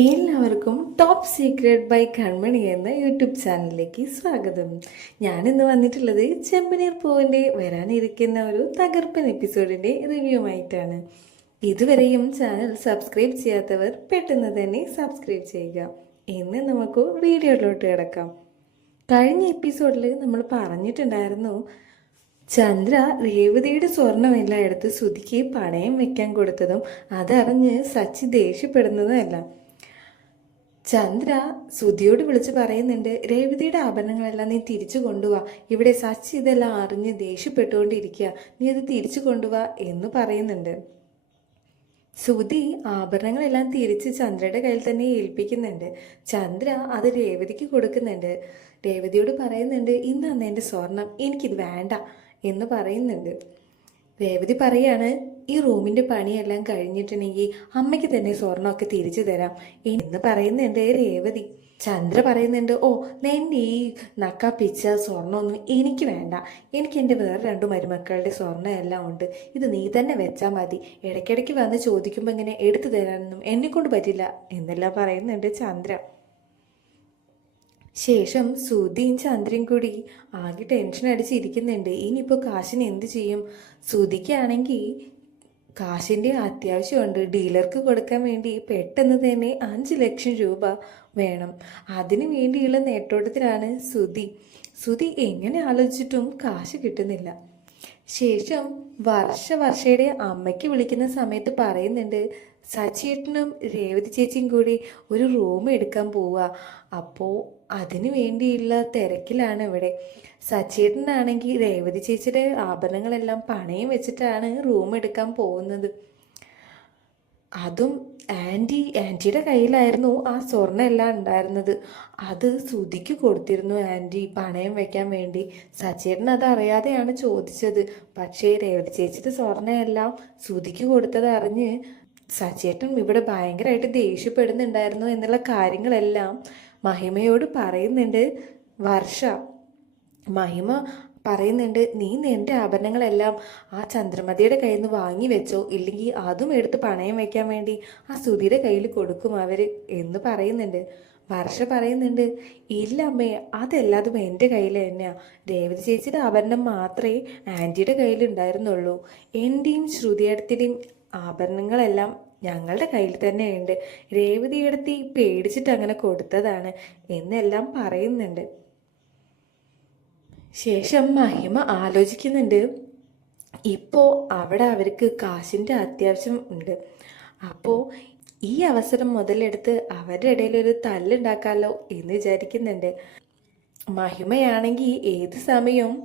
എല്ലാവർക്കും top secret by കൺമണി എന്ന YouTube ചാനലിലേക്ക് സ്വാഗതം. ഞാനിന്ന് വന്നിട്ടുള്ളത് ചെമ്പനീർ പൂവിന്റെ വരാനിരിക്കുന്ന ഒരു തകർപ്പൻ എപ്പിസോഡിന്റെ റിവ്യൂ ആയിട്ടാണ് ഇതുവരെയും ചാനൽ സബ്സ്ക്രൈബ് ചെയ്യാത്തവർ പെട്ടെന്ന് തന്നെ സബ്സ്ക്രൈബ് ചെയ്യുക. ഇന്ന് നമുക്ക് വീഡിയോയിലോട്ട് കിടക്കാം. കഴിഞ്ഞ എപ്പിസോഡിൽ നമ്മൾ പറഞ്ഞിട്ടുണ്ടായിരുന്നു ചന്ദ്ര രേവതിയുടെ സ്വർണമെല്ലാം എടുത്ത് സുധിക്ക് പണയം വെക്കാൻ കൊടുത്തതും അതറിഞ്ഞ് സച്ചി ദേഷ്യപ്പെടുന്നതുമല്ല ചന്ദ്ര സുധിയോട് വിളിച്ച് പറയുന്നുണ്ട് രേവതിയുടെ ആഭരണങ്ങളെല്ലാം നീ തിരിച്ചു കൊണ്ടുവാ. ഇവിടെ സച്ചി ഇതെല്ലാം അറിഞ്ഞ് ദേഷ്യപ്പെട്ടുകൊണ്ടിരിക്കുക. നീ അത് തിരിച്ചു കൊണ്ടുവാ എന്ന് പറയുന്നുണ്ട്. സുധി ആഭരണങ്ങളെല്ലാം തിരിച്ച് ചന്ദ്രയുടെ കയ്യിൽ തന്നെ ഏൽപ്പിക്കുന്നുണ്ട്. ചന്ദ്ര അത് രേവതിക്ക് കൊടുക്കുന്നുണ്ട്. രേവതിയോട് പറയുന്നുണ്ട് ഇന്നാണ് എന്റെ സ്വർണം. എനിക്കിത് വേണ്ട എന്ന് പറയുന്നുണ്ട്. രേവതി പറയാണ് ഈ റൂമിന്റെ പണിയെല്ലാം കഴിഞ്ഞിട്ടുണ്ടെങ്കിൽ അമ്മയ്ക്ക് തന്നെ സ്വർണമൊക്കെ തിരിച്ചു തരാം. എന്ന് പറയുന്നുണ്ട് രേവതി. ചന്ദ്ര പറയുന്നുണ്ട് ഓ നിന്റെ ഈ നക്ക പിച്ച സ്വർണമൊന്നും എനിക്ക് വേണ്ട. എനിക്ക് എന്റെ വേറെ രണ്ട് മരുമക്കളുടെ സ്വർണം എല്ലാം ഉണ്ട്. ഇത് നീ തന്നെ വെച്ചാൽ മതി. ഇടയ്ക്കിടയ്ക്ക് വന്ന് ചോദിക്കുമ്പോൾ ഇങ്ങനെ എടുത്തു തരാനൊന്നും എന്നെക്കൊണ്ട് പറ്റില്ല എന്നെല്ലാം പറയുന്നുണ്ട് ചന്ദ്ര. ശേഷം സുധിയും ചന്ദ്രയും കൂടി ആകെ ടെൻഷൻ അടിച്ചിരിക്കുന്നുണ്ട്. ഇനിയിപ്പോൾ കാശിന് എന്ത് ചെയ്യും? സുധിക്കാണെങ്കിൽ കാശിന്റെ അത്യാവശ്യമുണ്ട്. ഡീലർക്ക് കൊടുക്കാൻ വേണ്ടി പെട്ടെന്ന് തന്നെ അഞ്ച് ലക്ഷം രൂപ വേണം. അതിനു വേണ്ടിയുള്ള നേട്ടോട്ടത്തിലാണ് സുതി സുതി എങ്ങനെ ആലോചിച്ചിട്ടും കാശ് കിട്ടുന്നില്ല. ശേഷം വർഷ വർഷയുടെ അമ്മയ്ക്ക് വിളിക്കുന്ന സമയത്ത് പറയുന്നുണ്ട് സച്ചിയേട്ടനും രേവതി ചേച്ചിയും കൂടി ഒരു റൂം എടുക്കാൻ പോവുക. അപ്പോൾ അതിനു വേണ്ടിയുള്ള തിരക്കിലാണ് ഇവിടെ. സച്ചിയേട്ടനാണെങ്കിൽ രേവതി ചേച്ചിയുടെ ആഭരണങ്ങളെല്ലാം പണയം വെച്ചിട്ടാണ് റൂം എടുക്കാൻ പോകുന്നത്. അതും ആന്റി ആന്റിയുടെ കയ്യിലായിരുന്നു ആ സ്വർണം എല്ലാം ഉണ്ടായിരുന്നത്. അത് സുധിക്ക് കൊടുത്തിരുന്നു ആന്റി പണയം വെക്കാൻ വേണ്ടി. സച്ചേട്ടൻ അത് അറിയാതെയാണ് ചോദിച്ചത്. പക്ഷേ രേവതി ചേച്ചിയുടെ സ്വർണമെല്ലാം സുധിക്ക് കൊടുത്തത് അറിഞ്ഞ് സച്ചേട്ടൻ ഇവിടെ ഭയങ്കരമായിട്ട് ദേഷ്യപ്പെടുന്നുണ്ടായിരുന്നു എന്നുള്ള കാര്യങ്ങളെല്ലാം മഹിമയോട് പറയുന്നുണ്ട് വർഷ. മഹിമ പറയുന്നുണ്ട് നീ നിന്റെ ആഭരണങ്ങളെല്ലാം ആ ചന്ദ്രമതിയുടെ കയ്യിൽ നിന്ന് വാങ്ങി വെച്ചോ? ഇല്ലെങ്കിൽ അതും എടുത്ത് പണയം വയ്ക്കാൻ വേണ്ടി ആ സുധിയുടെ കയ്യിൽ കൊടുക്കും അവർ എന്ന് പറയുന്നുണ്ട്. വർഷ പറയുന്നുണ്ട് ഇല്ല അമ്മേ അതെല്ലാതും എന്റെ കയ്യിൽ തന്നെയാണ് രേവതി ചേച്ചിയുടെ ആഭരണം മാത്രമേ ആന്റിയുടെ കയ്യിൽ ഉണ്ടായിരുന്നുള്ളൂ. എന്റെയും ശ്രുതിയടത്തിന്റെയും ആഭരണങ്ങളെല്ലാം ഞങ്ങളുടെ കയ്യിൽ തന്നെയുണ്ട്. രേവതിയടത്തി പേടിച്ചിട്ട് അങ്ങനെ കൊടുത്തതാണ് എന്നെല്ലാം പറയുന്നുണ്ട്. ശേഷം മഹിമ ആലോചിക്കുന്നുണ്ട്. ഇപ്പോൾ അവിടെ അവർക്ക് കാശിന്റെ അത്യാവശ്യം ഉണ്ട്. അപ്പോൾ ഈ അവസരം മുതലെടുത്ത് അവരുടെ ഇടയിൽ ഒരു തല്ലുണ്ടാക്കാമല്ലോ എന്ന് വിചാരിക്കുന്നുണ്ട്. മഹിമയാണെങ്കിൽ ഏത് സമയവും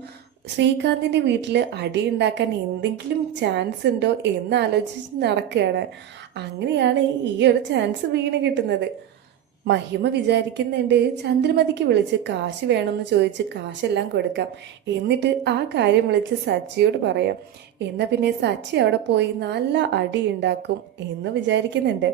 ശ്രീകാന്തിന്റെ വീട്ടിൽ അടി ഉണ്ടാക്കാൻ എന്തെങ്കിലും ചാൻസ് ഉണ്ടോ എന്ന് ആലോചിച്ച് നടക്കുകയാണ്. അങ്ങനെയാണ് ഈ ഒരു ചാൻസ് വീണ് കിട്ടുന്നത്. മഹിമ വിചാരിക്കുന്നുണ്ട്. ചന്ദ്രമതിക്ക് വിളിച്ച് കാശ് വേണമെന്ന് ചോദിച്ച് കാശെല്ലാം കൊടുക്കാം. എന്നിട്ട് ആ കാര്യം വിളിച്ച് സച്ചിയോട് പറയാം. എന്നാൽ പിന്നെ സച്ചി അവിടെ പോയി നല്ല അടി ഉണ്ടാക്കും എന്ന് വിചാരിക്കുന്നുണ്ട്.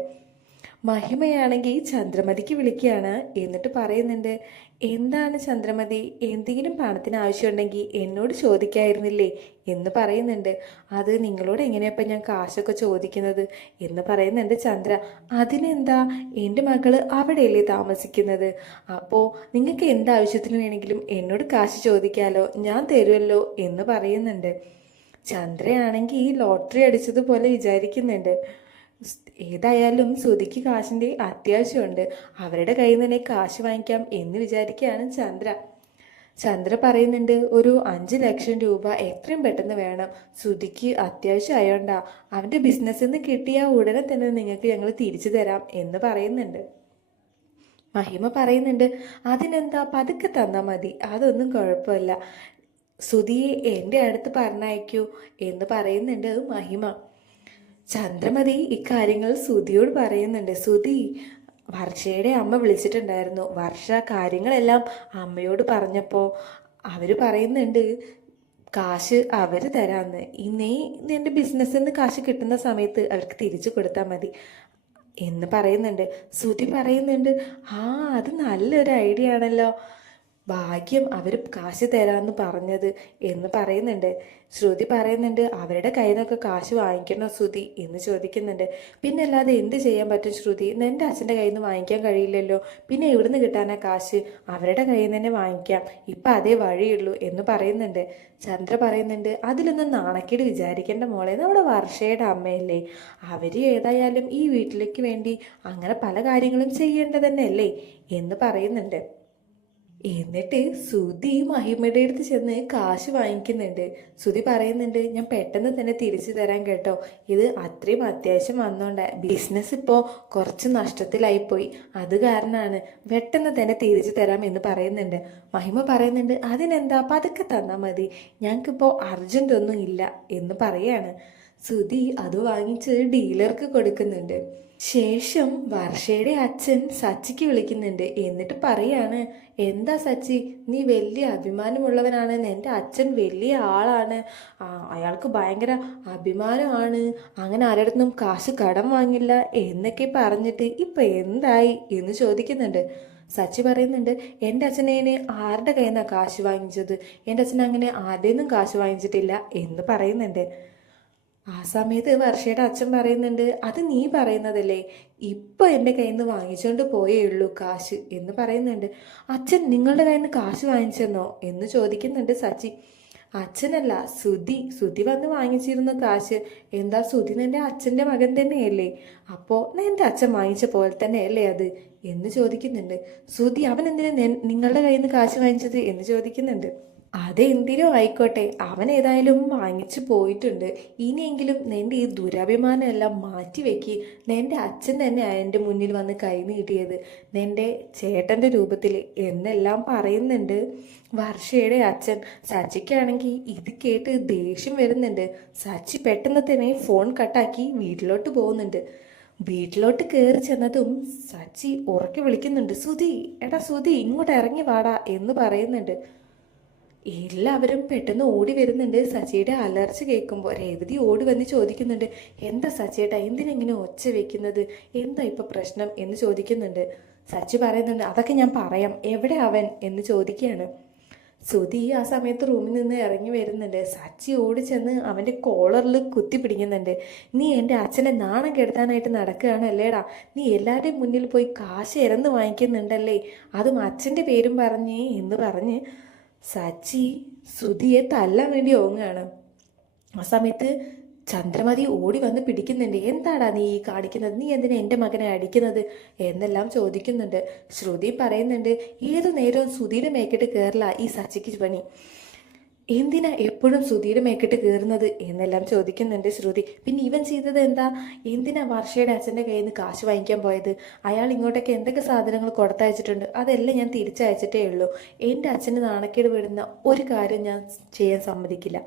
മഹിമയാണെങ്കിൽ ചന്ദ്രമതിക്ക് വിളിക്കുകയാണ്. എന്നിട്ട് പറയുന്നുണ്ട് എന്താണ് ചന്ദ്രമതി? എന്തെങ്കിലും പണത്തിന് ആവശ്യമുണ്ടെങ്കിൽ എന്നോട് ചോദിക്കായിരുന്നില്ലേ? എന്ന് പറയുന്നുണ്ട്. അത് നിങ്ങളോട് എങ്ങനെയപ്പം ഞാൻ കാശൊക്കെ ചോദിക്കുന്നത്? എന്ന് പറയുന്നുണ്ട് ചന്ദ്ര. അതിനെന്താ? എന്റെ മകൾ അവിടെയല്ലേ താമസിക്കുന്നത്? അപ്പോൾ നിങ്ങൾക്ക് എന്താവശ്യത്തിന് വേണമെങ്കിലും എന്നോട് കാശ് ചോദിക്കാമല്ലോ ഞാൻ തരുമല്ലോ എന്ന് പറയുന്നുണ്ട്. ചന്ദ്രയാണെങ്കിൽ ഈ ലോട്ടറി അടിച്ചതുപോലെ വിചാരിക്കുന്നുണ്ട്. ഏതായാലും സുധിക്ക് കാശിന്റെ അത്യാവശ്യമുണ്ട്. അവരുടെ കയ്യിൽ നിന്ന് കാശ് വാങ്ങിക്കാം എന്ന് വിചാരിക്കുകയാണ് ചന്ദ്ര. ചന്ദ്ര പറയുന്നുണ്ട് ഒരു അഞ്ച് ലക്ഷം രൂപ എത്രയും പെട്ടെന്ന് വേണം. സുധിക്ക് അത്യാവശ്യം ആയോണ്ടാ. അവന്റെ ബിസിനസ്സിൽ നിന്ന് കിട്ടിയ ഉടനെ തന്നെ നിങ്ങൾക്ക് ഞങ്ങൾ തിരിച്ചു തരാം എന്ന് പറയുന്നുണ്ട്. മഹിമ പറയുന്നുണ്ട് അതിനെന്താ പതുക്കെ തന്നാൽ മതി. അതൊന്നും കുഴപ്പമില്ല. സുധിയെ എന്റെ അടുത്ത് പറഞ്ഞയക്കൂ എന്ന് പറയുന്നുണ്ട് മഹിമ. ചന്ദ്രമതി ഇക്കാര്യങ്ങൾ സുതിയോട് പറയുന്നുണ്ട്. സുധി വർഷയുടെ അമ്മ വിളിച്ചിട്ടുണ്ടായിരുന്നു. വർഷ കാര്യങ്ങളെല്ലാം അമ്മയോട് പറഞ്ഞപ്പോൾ അവർ പറയുന്നുണ്ട് കാശ് അവർ തരാമെന്ന് ഇനി നിന്റെ ബിസിനസ്സിൽ നിന്ന് കാശ് കിട്ടുന്ന സമയത്ത് അവർക്ക് തിരിച്ചു കൊടുത്താൽ മതി എന്ന് പറയുന്നുണ്ട്. സുധി പറയുന്നുണ്ട് ആ അത് നല്ലൊരു ഐഡിയ ആണല്ലോ. ഭാഗ്യം അവർ കാശ് തരാമെന്ന് പറഞ്ഞത് എന്ന് പറയുന്നുണ്ട്. ശ്രുതി പറയുന്നുണ്ട് അവരുടെ കയ്യിൽ നിന്നൊക്കെ കാശ് വാങ്ങിക്കണോ ശ്രുതി എന്ന് ചോദിക്കുന്നുണ്ട്. പിന്നെ അല്ലാതെ എന്ത് ചെയ്യാൻ പറ്റും ശ്രുതി? എന്റെ അച്ഛന്റെ കയ്യിൽ നിന്ന് വാങ്ങിക്കാൻ കഴിയില്ലല്ലോ. പിന്നെ എവിടുന്ന് കിട്ടാനാ കാശ്? അവരുടെ കയ്യിൽ നിന്ന് തന്നെ വാങ്ങിക്കാം. ഇപ്പം അതേ വഴിയുള്ളൂ എന്ന് പറയുന്നുണ്ട്. ചന്ദ്ര പറയുന്നുണ്ട് അതിലൊന്നും നാണക്കേട് വിചാരിക്കേണ്ട മോളെ. നമ്മുടെ വർഷയുടെ അമ്മയല്ലേ. അവർ ഏതായാലും ഈ വീട്ടിലേക്ക് വേണ്ടി അങ്ങനെ പല കാര്യങ്ങളും ചെയ്യേണ്ടത് തന്നെയല്ലേ എന്ന് പറയുന്നുണ്ട്. എന്നിട്ട് സുധി മഹിമയുടെ അടുത്ത് ചെന്ന് കാശ് വാങ്ങിക്കുന്നുണ്ട്. സുധി പറയുന്നുണ്ട് ഞാൻ പെട്ടെന്ന് തന്നെ തിരിച്ചു തരാൻ കേട്ടോ. ഇത് അത്രയും അത്യാവശ്യം വന്നോണ്ട ബിസിനസ് ഇപ്പോൾ കുറച്ച് നഷ്ടത്തിലായിപ്പോയി. അത് കാരണമാണ് പെട്ടെന്ന് തന്നെ തിരിച്ചു തരാം എന്ന് പറയുന്നുണ്ട്. മഹിമ പറയുന്നുണ്ട് അതിനെന്താ? പതുക്കെ തന്നാൽ മതി. ഞങ്ങൾക്കിപ്പോൾ അർജന്റ് ഒന്നും ഇല്ല എന്ന് പറയാണ്. സുധി അത് വാങ്ങിച്ച് ഡീലർക്ക് കൊടുക്കുന്നുണ്ട്. ശേഷം വർഷയുടെ അച്ഛൻ സച്ചിക്ക് വിളിക്കുന്നുണ്ട്. എന്നിട്ട് പറയാണ് എന്താ സച്ചി നീ വലിയ അഭിമാനമുള്ളവനാണ്. എന്റെ അച്ഛൻ വലിയ ആളാണ്. അയാൾക്ക് ഭയങ്കര അഭിമാനമാണ്. അങ്ങനെ ആരുടെ കാശ് കടം വാങ്ങില്ല എന്നൊക്കെ പറഞ്ഞിട്ട് ഇപ്പം എന്തായി എന്ന് ചോദിക്കുന്നുണ്ട്. സച്ചി പറയുന്നുണ്ട് എന്റെ അച്ഛനെ ആരുടെ കയ്യിൽ നിന്നാണ് കാശ് വാങ്ങിച്ചത്? എന്റെ അച്ഛൻ അങ്ങനെ ആരുടെയും നിന്നും കാശ് വാങ്ങിച്ചിട്ടില്ല എന്ന് പറയുന്നുണ്ട്. ആ സമയത്ത് വർഷയുടെ അച്ഛൻ പറയുന്നുണ്ട് അത് നീ പറയുന്നതല്ലേ? ഇപ്പൊ എന്റെ കയ്യിൽ നിന്ന് വാങ്ങിച്ചുകൊണ്ട് പോയേ ഉള്ളൂ കാശ് എന്ന് പറയുന്നുണ്ട്. അച്ഛൻ നിങ്ങളുടെ കയ്യിൽ നിന്ന് കാശ് വാങ്ങിച്ചെന്നോ? എന്ന് ചോദിക്കുന്നുണ്ട് സച്ചി. അച്ഛനല്ല സുധി. സുധി വന്ന് വാങ്ങിച്ചിരുന്ന കാശ്. എന്താ സുധി നിന്റെ അച്ഛന്റെ മകൻ തന്നെയല്ലേ? അപ്പോൾ നിന്റെ അച്ഛൻ വാങ്ങിച്ച പോലെ തന്നെയല്ലേ അത്? എന്ന് ചോദിക്കുന്നുണ്ട്. സുധി അവൻ എന്തിനാ നിങ്ങളുടെ കയ്യിൽ നിന്ന് കാശ് വാങ്ങിച്ചത്? എന്ന് ചോദിക്കുന്നുണ്ട്. അതെന്തിനോ ആയിക്കോട്ടെ. അവൻ ഏതായാലും വാങ്ങിച്ചു പോയിട്ടുണ്ട്. ഇനിയെങ്കിലും നിന്റെ ഈ ദുരഭിമാനം എല്ലാം മാറ്റി വെക്കി നിന്റെ അച്ഛൻ തന്നെ എന്റെ മുന്നിൽ വന്ന് കൈ നീട്ടിയത്. നിന്റെ ചേട്ടന്റെ രൂപത്തിൽ എന്നെല്ലാം പറയുന്നുണ്ട്. വർഷയുടെ അച്ഛൻ സച്ചിക്കാണെങ്കിൽ ഇത് കേട്ട് ദേഷ്യം വരുന്നുണ്ട്. സച്ചി പെട്ടെന്ന് തന്നെ ഫോൺ കട്ടാക്കി വീട്ടിലോട്ട് പോകുന്നുണ്ട്. വീട്ടിലോട്ട് കയറി ചെന്നതും സച്ചി ഉറക്കി വിളിക്കുന്നുണ്ട്. സുധി എടാ സുധി ഇങ്ങോട്ട് ഇറങ്ങി വാടാ എന്ന് പറയുന്നുണ്ട്. എല്ലാവരും പെട്ടെന്ന് ഓടി വരുന്നുണ്ട്. സച്ചിയുടെ അലർച്ച കേൾക്കുമ്പോൾ രേവതി ഓടി വന്ന് ചോദിക്കുന്നുണ്ട് എന്താ സച്ചിയേട്ടാ എന്തിനെങ്ങനെ ഒച്ച വെക്കുന്നത്? എന്താ ഇപ്പം പ്രശ്നം? എന്ന് ചോദിക്കുന്നുണ്ട്. സച്ചി പറയുന്നുണ്ട് അതൊക്കെ ഞാൻ പറയാം. എവിടെ അവൻ? എന്ന് ചോദിക്കുകയാണ്. സുധി ആ സമയത്ത് റൂമിൽ നിന്ന് ഇറങ്ങി വരുന്നുണ്ട്. സച്ചി ഓടി ചെന്ന് അവന്റെ കോളറിൽ കുത്തി പിടിക്കുന്നുണ്ട്. നീ എന്റെ അച്ഛനെ നാണം കെടുത്താനായിട്ട് നടക്കുകയാണല്ലേടാ? നീ എല്ലാവരുടെയും മുന്നിൽ പോയി കാശ് ഇറന്ന് വാങ്ങിക്കുന്നുണ്ടല്ലേ? അതും അച്ഛന്റെ പേരും പറഞ്ഞേ എന്ന് പറഞ്ഞ് സച്ചി സുധിയെ തല്ലാൻ വേണ്ടി ഓങ്ങുകയാണ്. ആ സമയത്ത് ചന്ദ്രമതി ഓടി വന്ന് പിടിക്കുന്നുണ്ട്. എന്താടാ നീ ഈ കാണിക്കുന്നത്? നീ എന്തിനാ എന്റെ മകനെ അടിക്കുന്നത്? എന്നെല്ലാം ചോദിക്കുന്നുണ്ട്. ശ്രുതി പറയുന്നുണ്ട് ഏതു നേരവും സുധിയുടെ മേക്കിട്ട് കയറില്ല ഈ സച്ചിക്ക് പണി. എന്തിനാ എപ്പോഴും ശ്രുതിയുടെ മേക്കിട്ട് കയറുന്നത് എന്നെല്ലാം ചോദിക്കുന്നുണ്ട് ശ്രുതി. പിന്നെ ഇവൻ ചെയ്തത് എന്താ? എന്തിനാ വർഷയുടെ അച്ഛന്റെ കയ്യിൽ നിന്ന് കാശ് വാങ്ങിക്കാൻ പോയത്? അയാൾ ഇങ്ങോട്ടൊക്കെ എന്തൊക്കെ സാധനങ്ങൾ കൊടുത്തയച്ചിട്ടുണ്ട്? അതെല്ലാം ഞാൻ തിരിച്ചയച്ചിട്ടേ ഉള്ളൂ. എന്റെ അച്ഛന് നാണക്കേട് വിടുന്ന ഒരു കാര്യം ഞാൻ ചെയ്യാൻ സമ്മതിക്കില്ല.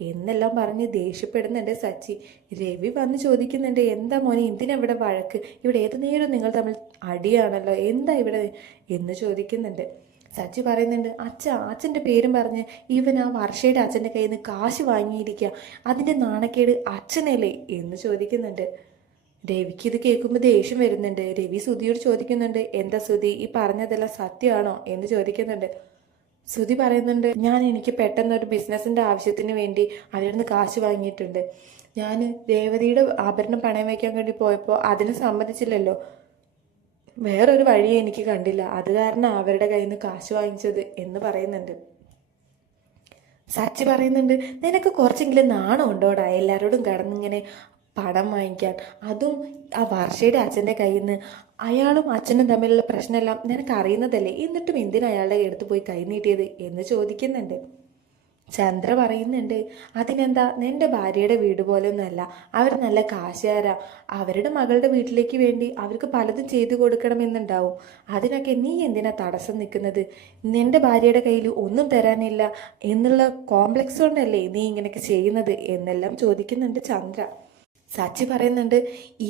എന്നെല്ലാം പറഞ്ഞ് ദേഷ്യപ്പെടുന്നുണ്ട് സച്ചി രവി വന്ന് ചോദിക്കുന്നുണ്ട് എന്താ മോനെ എന്തിനാ ഇവിടെ വഴക്ക്? ഇവിടെ ഏത് നേരം നിങ്ങൾ തമ്മിൽ അടിയാണല്ലോ. എന്താ ഇവിടെ? എന്ന് ചോദിക്കുന്നുണ്ട്. സച്ചി പറയുന്നുണ്ട് അച്ഛ അച്ഛന്റെ പേരും പറഞ്ഞ് ഇവൻ ആ വർഷയുടെ അച്ഛന്റെ കയ്യിൽ നിന്ന് കാശ് വാങ്ങിയിരിക്കുക അതിന്റെ നാണക്കേട് അച്ഛനല്ലേ? എന്ന് ചോദിക്കുന്നുണ്ട്. രവിക്ക് ഇത് കേൾക്കുമ്പോൾ ദേഷ്യം വരുന്നുണ്ട്. രവി സുധിയോട് ചോദിക്കുന്നുണ്ട് എന്താ സുധി ഈ പറഞ്ഞതെല്ലാം സത്യമാണോ? എന്ന് ചോദിക്കുന്നുണ്ട്. സുധി പറയുന്നുണ്ട് ഞാൻ എനിക്ക് പെട്ടെന്ന് ഒരു ബിസിനസ്സിന്റെ ആവശ്യത്തിന് വേണ്ടി നിന്ന് കാശ് വാങ്ങിയിട്ടുണ്ട്. ഞാൻ രേവതിയുടെ ആഭരണം പണയം വയ്ക്കാൻ വേണ്ടി പോയപ്പോൾ അതിന് സമ്മതിച്ചില്ലല്ലോ. വേറൊരു വഴി എനിക്ക് കണ്ടില്ല. അത് കാരണം അവരുടെ കയ്യിൽ നിന്ന് കാശ് വാങ്ങിച്ചത് എന്ന് പറയുന്നുണ്ട്. സച്ചി പറയുന്നുണ്ട് നിനക്ക് കുറച്ചെങ്കിലും നാണം ഉണ്ടോടാ? എല്ലാവരോടും കടന്നിങ്ങനെ പണം വാങ്ങിക്കാൻ. അതും ആ വർഷയുടെ അച്ഛന്റെ കയ്യിൽ നിന്ന് അയാളും അച്ഛനും തമ്മിലുള്ള പ്രശ്നമെല്ലാം നിനക്ക് അറിയുന്നതല്ലേ? എന്നിട്ടും എന്തിനാ അയാളുടെ അടുത്ത് പോയി കൈ നീട്ടിയത് എന്ന് ചോദിക്കുന്നുണ്ട്. ചന്ദ്ര പറയുന്നുണ്ട് അതിനെന്താ? നിന്റെ ഭാര്യയുടെ വീട് പോലൊന്നുമല്ല അവർ നല്ല കാശുകാരാ. അവരുടെ മകളുടെ വീട്ടിലേക്ക് വേണ്ടി അവർക്ക് പലതും ചെയ്തു കൊടുക്കണമെന്നുണ്ടാവും. അതിനൊക്കെ നീ എന്തിനാ തടസ്സം നിൽക്കുന്നത്? നിന്റെ ഭാര്യയുടെ കയ്യിൽ ഒന്നും തരാനില്ല എന്നുള്ള കോംപ്ലക്സ് കൊണ്ടല്ലേ നീ ഇങ്ങനെയൊക്കെ ചെയ്യുന്നത്? എന്നെല്ലാം ചോദിക്കുന്നുണ്ട് ചന്ദ്ര. സച്ചി പറയുന്നുണ്ട്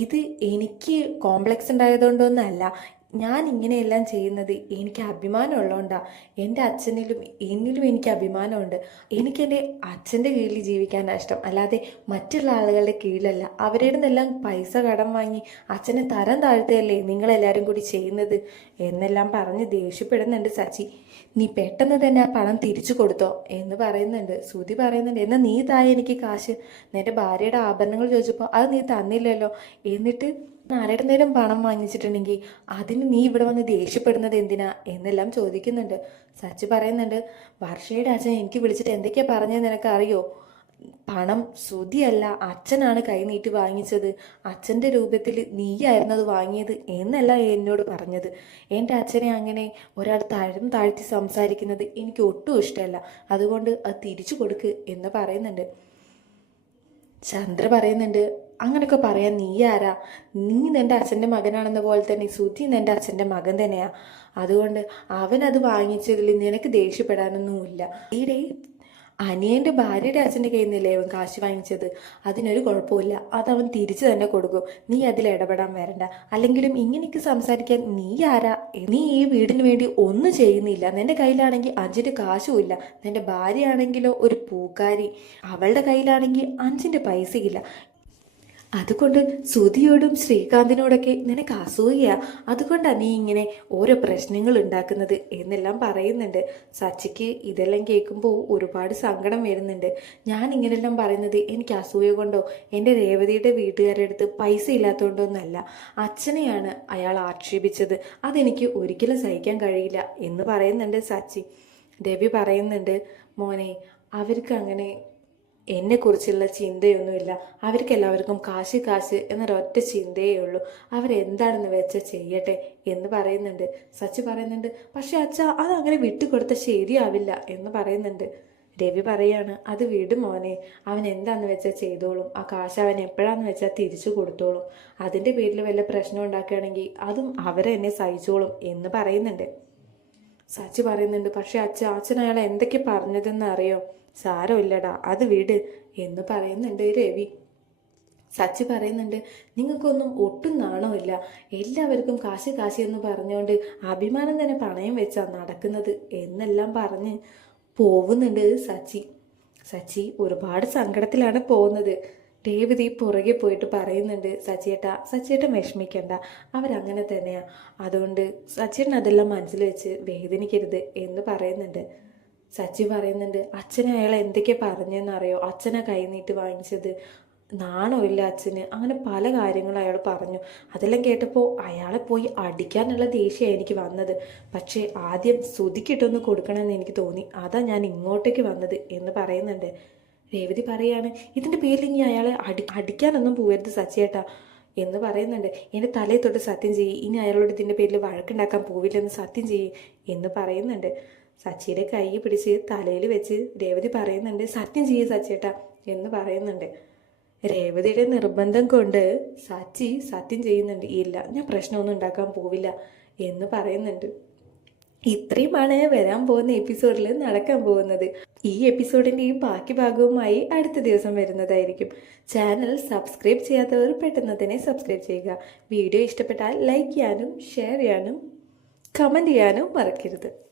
ഇത് എനിക്ക് കോംപ്ലക്സ് ഉണ്ടായതുകൊണ്ടൊന്നല്ല ഞാൻ ഇങ്ങനെയെല്ലാം ചെയ്യുന്നത് എനിക്ക് അഭിമാനമുള്ളതുകൊണ്ടാണ് എന്റെ അച്ഛനിലും എന്നിലും എനിക്ക് അഭിമാനമുണ്ട്. എനിക്ക് എന്റെ അച്ഛന്റെ കീഴിൽ ജീവിക്കാനാണ് ഇഷ്ടം. അല്ലാതെ മറ്റുള്ള ആളുകളുടെ കീഴിലല്ല. അവരുടെ നിന്നെല്ലാം പൈസ കടം വാങ്ങി അച്ഛനെ തരം താഴ്ത്തുകയല്ലേ നിങ്ങളെല്ലാവരും കൂടി ചെയ്യുന്നത് എന്നെല്ലാം പറഞ്ഞ് ദേഷ്യപ്പെടുന്നുണ്ട് സച്ചി. നീ പെട്ടെന്ന് തന്നെ ആ പണം തിരിച്ചു കൊടുത്തോ എന്ന് പറയുന്നുണ്ട്. ശ്രുതി പറയുന്നുണ്ട്. എന്നാൽ നീ തായ എനിക്ക് കാശ്. നിന്റെ ഭാര്യയുടെ ആഭരണങ്ങൾ ചോദിച്ചപ്പോൾ അത് നീ തന്നില്ലല്ലോ എന്നിട്ട് ആരുടെ നേരം പണം വാങ്ങിച്ചിട്ടുണ്ടെങ്കിൽ അതിന് നീ ഇവിടെ വന്ന് ദേഷ്യപ്പെടുന്നത് എന്തിനാ എന്നെല്ലാം ചോദിക്കുന്നുണ്ട്. സച്ച് പറയുന്നുണ്ട് വർഷയുടെ അച്ഛൻ എനിക്ക് വിളിച്ചിട്ട് എന്തൊക്കെയാ പറഞ്ഞത് നിനക്ക് അറിയോ പണം ശ്രുതിയല്ല അച്ഛനാണ് കൈനീട്ടി വാങ്ങിച്ചത്. അച്ഛന്റെ രൂപത്തിൽ നീയായിരുന്നു അത് വാങ്ങിയത് എന്നല്ല എന്നോട് പറഞ്ഞത്. എന്റെ അച്ഛനെ അങ്ങനെ ഒരാൾ താഴും താഴ്ത്തി സംസാരിക്കുന്നത് എനിക്ക് ഒട്ടും ഇഷ്ടമല്ല. അതുകൊണ്ട് അത് തിരിച്ചു കൊടുക്ക് എന്ന് പറയുന്നുണ്ട്. ചന്ദ്ര പറയുന്നുണ്ട് അങ്ങനെയൊക്കെ പറയാൻ നീ ആരാ? നീ നിന്റെ അച്ഛന്റെ മകനാണെന്ന പോലെ തന്നെ സുധി നിന്റെ അച്ഛന്റെ മകൻ തന്നെയാ. അതുകൊണ്ട് അവൻ അത് വാങ്ങിച്ചതിൽ നിനക്ക് ദേഷ്യപ്പെടാനൊന്നുമില്ല. ഈടെ അനിയന്റെ ഭാര്യയുടെ അച്ഛന്റെ കയ്യിൽ നിന്നല്ലേ അവൻ കാശ് വാങ്ങിച്ചത്? അതിനൊരു കുഴപ്പമില്ല. അതവൻ തിരിച്ചു തന്നെ കൊടുക്കും. നീ അതിൽ ഇടപെടാൻ വരണ്ട. അല്ലെങ്കിലും ഇങ്ങനെയൊക്കെ സംസാരിക്കാൻ നീ ആരാ? നീ ഈ വീടിന് വേണ്ടി ഒന്നും ചെയ്യുന്നില്ല. നിന്റെ കയ്യിലാണെങ്കിൽ അഞ്ചിന്റെ കാശും ഇല്ല നിന്റെ ഭാര്യയാണെങ്കിലോ ഒരു പൂക്കാരി. അവളുടെ കയ്യിലാണെങ്കിൽ അഞ്ചിന്റെ പൈസയില്ല. അതുകൊണ്ട് സുധിയോടും ശ്രീകാന്തിനോടൊക്കെ നിനക്ക് അസൂയ. അതുകൊണ്ടാണ് നീ ഇങ്ങനെ ഓരോ പ്രശ്നങ്ങൾ ഉണ്ടാക്കുന്നത് എന്നെല്ലാം പറയുന്നുണ്ട്. സച്ചിക്ക് ഇതെല്ലാം കേൾക്കുമ്പോൾ ഒരുപാട് സങ്കടം വരുന്നുണ്ട്. ഞാൻ ഇങ്ങനെല്ലാം പറയുന്നത് എനിക്ക് അസൂയ കൊണ്ടോ എന്റെ രേവതിയുടെ വീട്ടുകാരുടെ അടുത്ത് പൈസ ഇല്ലാത്തതുകൊണ്ടോ എന്നല്ല. അച്ഛനെയാണ് അയാൾ ആക്ഷേപിച്ചത്. അതെനിക്ക് ഒരിക്കലും സഹിക്കാൻ കഴിയില്ല എന്ന് പറയുന്നുണ്ട് സച്ചി. രവി പറയുന്നുണ്ട് മോനെ അവർക്ക് അങ്ങനെ എന്നെക്കുറിച്ചുള്ള ചിന്തയൊന്നുമില്ല. അവർക്ക് എല്ലാവർക്കും കാശ് കാശ് എന്നൊരൊറ്റ ചിന്തയേ ഉള്ളൂ അവരെന്താണെന്ന് വെച്ചാൽ ചെയ്യട്ടെ എന്ന് പറയുന്നുണ്ട്. സച്ചി പറയുന്നുണ്ട് പക്ഷെ അച്ഛ അത് അങ്ങനെ വിട്ടുകൊടുത്ത ശരിയാവില്ല എന്ന് പറയുന്നുണ്ട്. രവി പറയാണ് അത് വിട് മോനെ അവൻ എന്താന്ന് വെച്ചാൽ ചെയ്തോളും. ആ കാശ് അവൻ എപ്പോഴാന്ന് വെച്ചാൽ തിരിച്ചു കൊടുത്തോളും. അതിന്റെ പേരിൽ വല്ല പ്രശ്നം ഉണ്ടാക്കുകയാണെങ്കിൽ അതും അവരെന്നെ സഹിച്ചോളും എന്ന് പറയുന്നുണ്ട്. സച്ചി പറയുന്നുണ്ട് പക്ഷെ അച്ഛൻ അച്ഛൻ അയാൾ എന്തൊക്കെ പറഞ്ഞതെന്ന് അറിയോ സാരമില്ലടാ അത് വിട് എന്ന് പറയുന്നുണ്ട് രവി. സച്ചി പറയുന്നുണ്ട് നിങ്ങൾക്കൊന്നും ഒട്ടും നാണമില്ല. എല്ലാവർക്കും കാശ് കാശി എന്ന് പറഞ്ഞുകൊണ്ട് അഭിമാനം തന്നെ പണയം വെച്ചാ നടക്കുന്നത് എന്നെല്ലാം പറഞ്ഞ് പോവുന്നുണ്ട് സച്ചി. സച്ചി ഒരുപാട് സങ്കടത്തിലാണ് പോകുന്നത്. രേവതി പുറകെ പോയിട്ട് പറയുന്നുണ്ട് സച്ചിയേട്ട സച്ചിയേട്ട വിഷമിക്കണ്ട അവരങ്ങനെ തന്നെയാ. അതുകൊണ്ട് സച്ചിയേട്ടൻ അതെല്ലാം മനസ്സിൽ വെച്ച് വേദനിക്കരുത് എന്ന് പറയുന്നുണ്ട്. സച്ചി പറയുന്നുണ്ട് അച്ഛനെ അയാൾ എന്തൊക്കെ പറഞ്ഞെന്നറിയോ? അച്ഛനെ കൈനീട്ട് വാങ്ങിച്ചത്. നാണമില്ല അച്ഛന്? അങ്ങനെ പല കാര്യങ്ങളും അയാൾ പറഞ്ഞു. അതെല്ലാം കേട്ടപ്പോൾ അയാളെ പോയി അടിക്കാനുള്ള ദേഷ്യമാണ് എനിക്ക് വന്നത്. പക്ഷേ ആദ്യം ശ്രുതിക്കിട്ടൊന്ന് കൊടുക്കണമെന്ന് എനിക്ക് തോന്നി. അതാ ഞാൻ ഇങ്ങോട്ടേക്ക് വന്നത് എന്ന് പറയുന്നുണ്ട്. രേവതി പറയാണ് ഇതിന്റെ പേരിൽ ഇനി അയാളെ അടി അടിക്കാനൊന്നും പോകരുത് സച്ചിയേട്ടാ എന്ന് പറയുന്നുണ്ട്. എന്റെ തലയിൽ തൊട്ട് സത്യം ചെയ്യും. ഇനി അയാളോട് ഇതിന്റെ പേരിൽ വഴക്കുണ്ടാക്കാൻ പോവില്ലെന്ന് സത്യം ചെയ്യും എന്ന് പറയുന്നുണ്ട്. സച്ചിയുടെ കൈ പിടിച്ച് തലയിൽ വെച്ച് രേവതി പറയുന്നുണ്ട് സത്യം ചെയ്യ സച്ചേട്ട എന്ന് പറയുന്നുണ്ട്. രേവതിയുടെ നിർബന്ധം കൊണ്ട് സച്ചി സത്യം ചെയ്യുന്നുണ്ട് ഇല്ല ഞാൻ പ്രശ്നമൊന്നും ഉണ്ടാക്കാൻ പോവില്ല എന്ന് പറയുന്നുണ്ട്. ഇത്രയുമാണ് വരാൻ പോകുന്ന എപ്പിസോഡിൽ നടക്കാൻ പോകുന്നത്. ഈ എപ്പിസോഡിന്റെ ഈ ബാക്കി ഭാഗവുമായി അടുത്ത ദിവസം വരുന്നതായിരിക്കും. ചാനൽ സബ്സ്ക്രൈബ് ചെയ്യാത്തവർ പെട്ടെന്ന് തന്നെ സബ്സ്ക്രൈബ് ചെയ്യുക. വീഡിയോ ഇഷ്ടപ്പെട്ടാൽ ലൈക്ക് ചെയ്യാനും ഷെയർ ചെയ്യാനും കമന്റ് ചെയ്യാനും മറക്കരുത്.